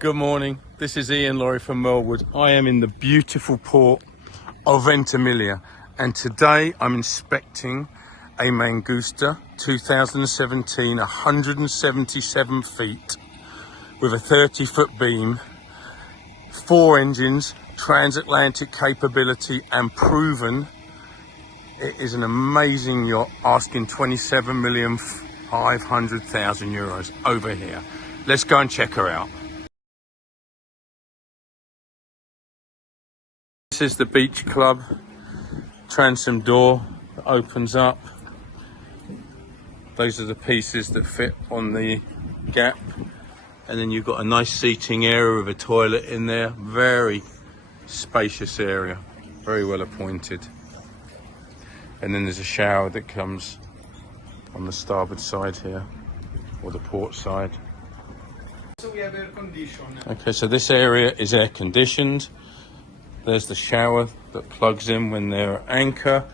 Good morning, this is Ian Laurie from Melwood. I am in the beautiful port of Ventimiglia and today I'm inspecting a Mangusta 2017 177 feet with a 30-foot beam, 4 engines, transatlantic capability and proven. It is an amazing yacht, asking 27,500,000 euros over here. Let's go and check her out. This is the beach club transom door that opens up. Those are the pieces that fit on the gap, and then you've got a nice seating area with a toilet in there. Very spacious area, very well appointed. And then there's a shower that comes on the starboard side here, or the port side. So we have air conditioned. Okay, so this area is air conditioned. There's the shower that plugs in when they're at anchor,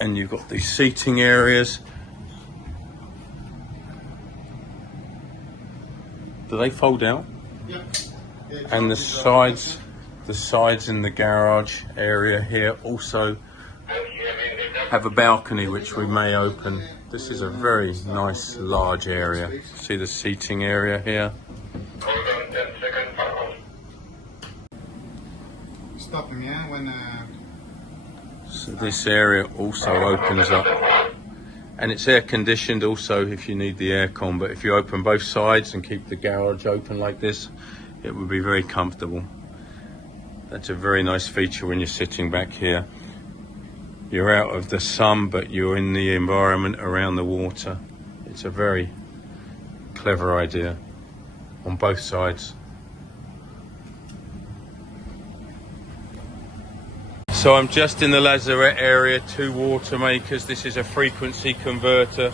and you've got these seating areas. Do they fold out? Yeah. And the sides in the garage area here also have a balcony which we may open. This is a very nice large area. See the seating area here? Stop me, when So this area also opens up, and it's air conditioned also if you need the aircon, but if you open both sides and keep the garage open like this, it would be very comfortable. That's a very nice feature when you're sitting back here. You're out of the sun, but you're in the environment around the water. It's a very clever idea on both sides. So I'm just in the lazarette area, 2 water makers. This is a frequency converter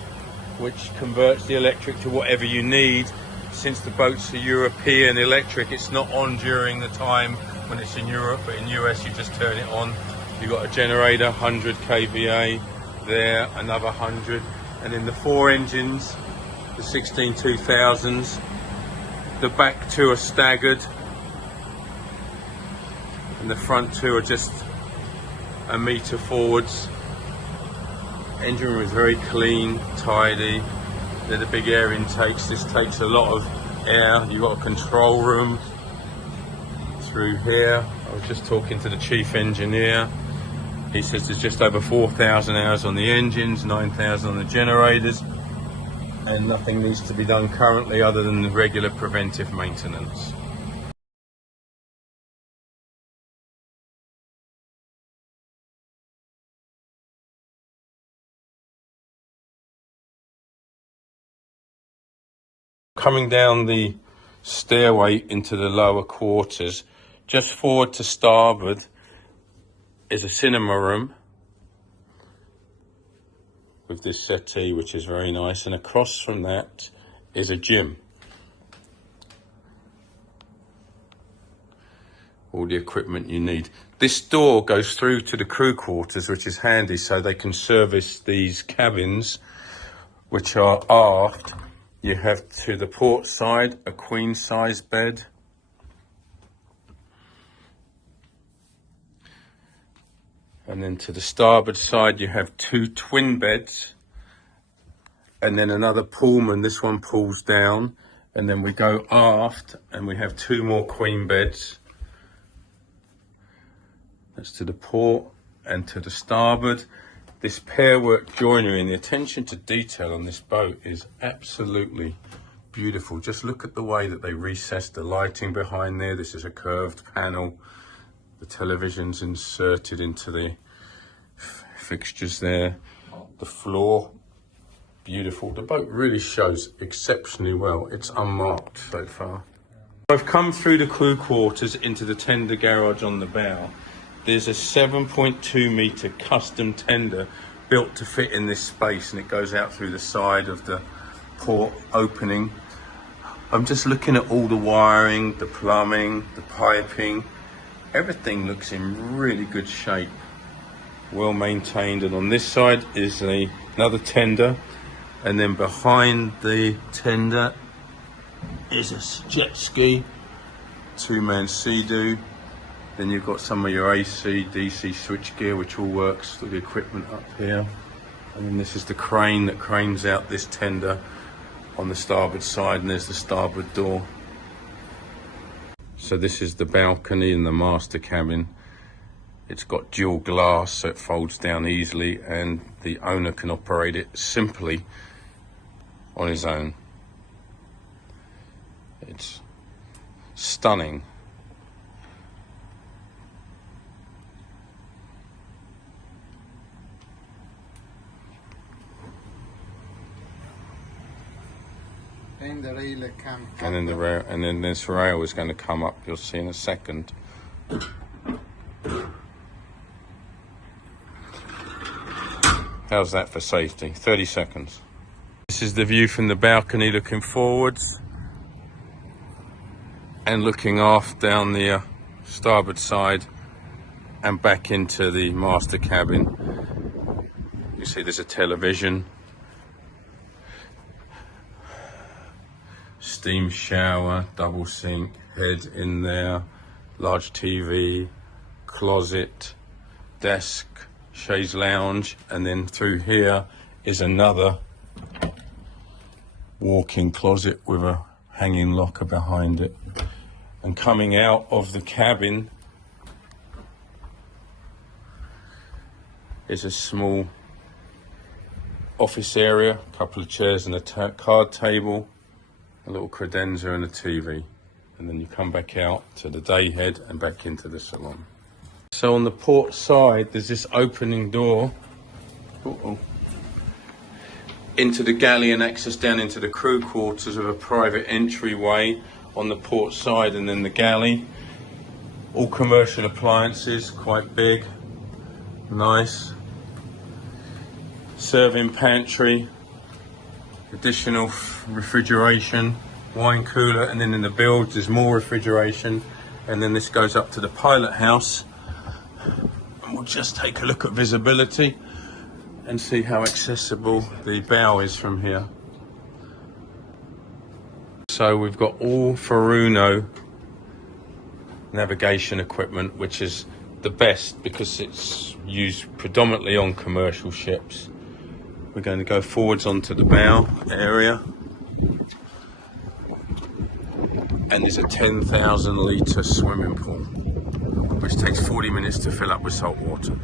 which converts the electric to whatever you need. Since the boats are European electric, it's not on during the time when it's in Europe, but in US you just turn it on. You've got a generator, 100 kVA there, another 100, and then the 4 engines, the 16 2000s, the back 2 are staggered and the front 2 are just a metre forwards. Engine room is very clean, tidy. They're the big air intakes. This takes a lot of air. You've got a control room through here. I was just talking to the chief engineer. He says there's just over 4,000 hours on the engines, 9,000 on the generators, and nothing needs to be done currently other than the regular preventive maintenance. Coming down the stairway into the lower quarters, just forward to starboard is a cinema room with this settee, which is very nice, and across from that is a gym. All the equipment you need. This door goes through to the crew quarters, which is handy, so they can service these cabins, which are aft. You have to the port side a queen size bed. And then to the starboard side you have 2 twin beds, and then another Pullman. This one pulls down, and then we go aft and we have 2 more queen beds. That's to the port and to the starboard. This pairwork joinery and the attention to detail on this boat is absolutely beautiful. Just look at the way that they recessed the lighting behind there. This is a curved panel. The television's inserted into the fixtures there. The floor, beautiful. The boat really shows exceptionally well. It's unmarked so far. I've come through the crew quarters into the tender garage on the bow. There's a 7.2 metre custom tender built to fit in this space, and it goes out through the side of the port opening. I'm just looking at all the wiring, the plumbing, the piping. Everything looks in really good shape, well maintained. And on this side is another tender, and then behind the tender is a jet ski two-man sea-doo. Then you've got some of your AC, DC switchgear, which all works with the equipment up here. And then this is the crane that cranes out this tender on the starboard side, and there's the starboard door. So this is the balcony in the master cabin. It's got dual glass, so it folds down easily, and the owner can operate it simply on his own. It's stunning. And the rail can cut. And then the rail, and then this rail is going to come up. You'll see in a second. How's that for safety? 30 seconds. This is the view from the balcony, looking forwards and looking aft down the starboard side and back into the master cabin. You see there's a television, steam shower, double sink, head in there, large TV, closet, desk, chaise lounge, and then through here is another walk-in closet with a hanging locker behind it. And coming out of the cabin is a small office area, a couple of chairs and a card table, a little credenza and a TV. And then you come back out to the day head and back into the salon. So on the port side, there's this opening door into the galley and access down into the crew quarters with a private entryway on the port side, and then the galley. All commercial appliances, quite big, nice. Serving pantry, additional refrigeration, wine cooler, and then in the bilge there's more refrigeration, and then this goes up to the pilot house. And we'll just take a look at visibility and see how accessible the bow is from here. So we've got all Furuno navigation equipment, which is the best because it's used predominantly on commercial ships. We're going to go forwards onto the bow area, and there's a 10,000 litre swimming pool, which takes 40 minutes to fill up with salt water.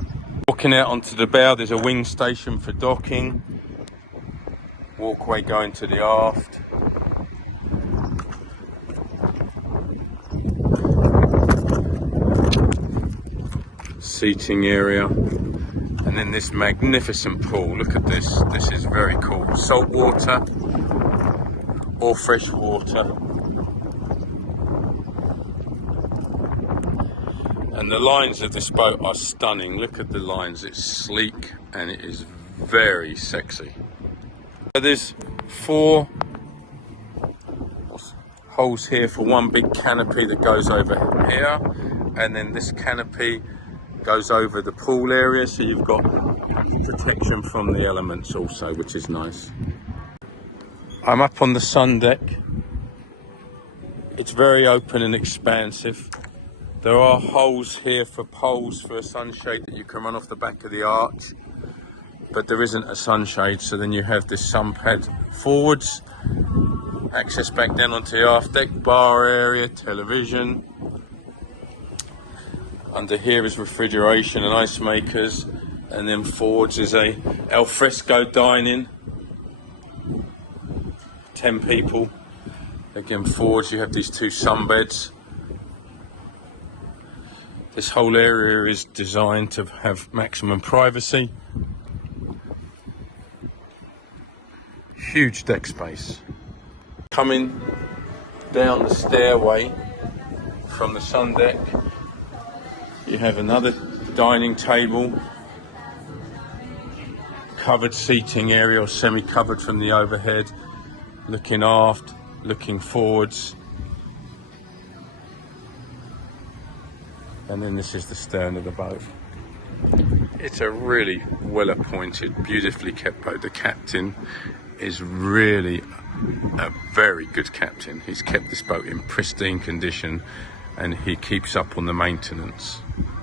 Walking out onto the bow, there's a wing station for docking, walkway going to the aft, seating area, and then this magnificent pool. Look at this, this is very cool. Salt water or fresh water. And the lines of this boat are stunning. Look at the lines, it's sleek and it is very sexy. So there's 4 holes here for one big canopy that goes over here, and then this canopy goes over the pool area, so you've got protection from the elements also, which is nice. I'm up on the sun deck. It's very open and expansive. There are holes here for poles for a sunshade that you can run off the back of the arch, but there isn't a sunshade, so then you have this sun pad forwards, access back down onto the aft deck, bar area, television. Under here is refrigeration and ice makers, and then forwards is a al fresco dining, 10 people. Again, forwards you have these 2 sunbeds. This whole area is designed to have maximum privacy. Huge deck space. Coming down the stairway from the sun deck, you have another dining table, covered seating area or semi-covered from the overhead, looking aft, looking forwards. And then this is the stern of the boat. It's a really well appointed, beautifully kept boat. The captain is really a very good captain. He's kept this boat in pristine condition and he keeps up on the maintenance.